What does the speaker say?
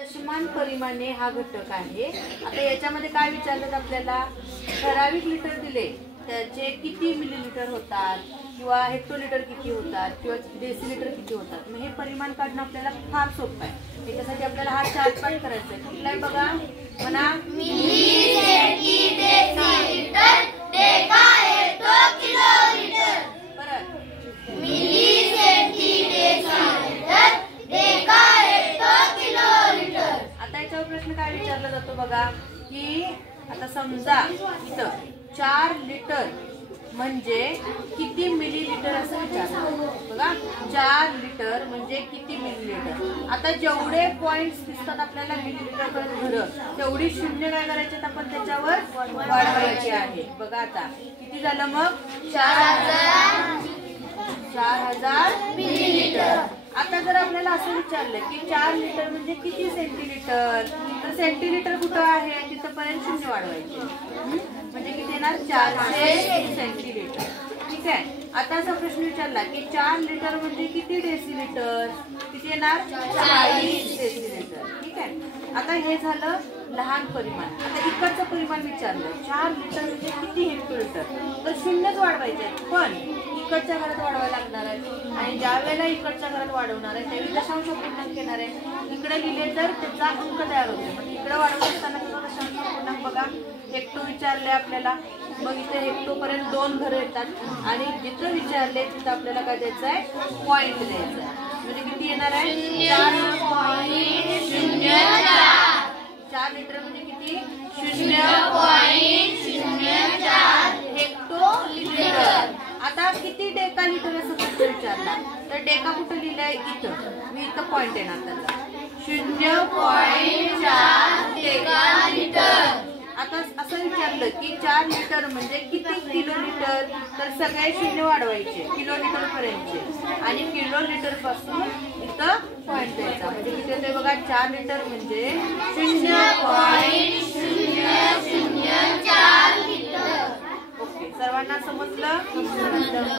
दशमान परिमाणे हा घटक आहे। आता याच्यामध्ये काय विचारलं आपल्याला, ठराविक लिटर दिले त्याचे किती मिलीलिटर होतात किंवा हेक्टोलिटर किती होतात किंवा डेसिलिटर किती होतात। मग हे परिमाण काढणं आपल्याला फार सोपं आहे। त्याच्यासाठी आपल्याला हा चार्ट पाठ करायचा आहे। कुठला आहे बघा, म्हणा milli, centi, decilitre, deca, hecto, kilolitre. परत milli, centi, decilitre, deca, hecto, kilolitre. आता याच्यावर प्रश्न काय विचारला जातो बघा, की आता समजा इथं 4 लिटर म्हणजे किती मिलीलिटर असं विचारलं बघा। 4 लिटर म्हणजे किती मिलीलिटर। आता जेवढे पॉइंट्स दिसतात आपल्याला मिलीलिटर पर्यंत घरं, तेवढी शून्य काय करायचे आपण त्याच्यावर वाढवायचे आहे। बघा आता किती झालं मग, 4000 मिलीलिटर। आता जर आपल्याला असं विचारलं की 4 लिटर म्हणजे किती सेंटीलिटर, तर सेंटीलिटर कुठं आहे तिथपर्यंत शून्य वाढवायचे, म्हणजे किती येणार 400 सेंटीलिटर। ठीक आहे। आता असा प्रश्न विचारला की 4 लिटर म्हणजे किती डेसिलिटर, किती येणार 40 डेसिलिटर। ठीक आहे। आता हे झालं लहान परिमाण। आता इकडचं परिमाण विचारलं, 4 लिटर म्हणजे किती हेक्टोलिटर, तर शून्यच वाढवायचे आहे, पण इकडच्या घरात वाढवायला लागणार आहे। आणि ज्या वेळेला इकडच्या घरात वाढवणार आहे त्यावेळी दशांश पूर्णांक येणार आहे। इकडे लिहिले तर त्याचा अंक तयार होतो, म्हणजे इकडे वाढवत असताना त्याचा दशांश पूर्णांक बघा हेक्टो विचारले आपल्याला, मग इथे हेक्टो पर्यंत 2 घरं येतात आणि जिथं विचारले तिथं आपल्याला काय द्यायचं आहे, पॉइंट द्यायचा आहे। म्हणजे किती येणार आहे 4 लिटर म्हणजे किती 0.04 हेक्टोलिटर। आता किती डेका लिटर असं प्रश्न विचारला, तर डेका कुठं लिहिलंय इथं, मी इथं पॉइंट येणार त्याचा 0.4 डेका लिटर। आता असं विचारलं की 4 लिटर म्हणजे किती किलोलिटर, तर सगळे शून्य वाढवायचे किलोलिटर पर्यंतचे आणि किलोलिटर पासून इथं पॉइंट द्यायचा, म्हणजे किती येते बघा 4 लिटर म्हणजे 0.004 लिटर। ओके, सर्वांना समजलं।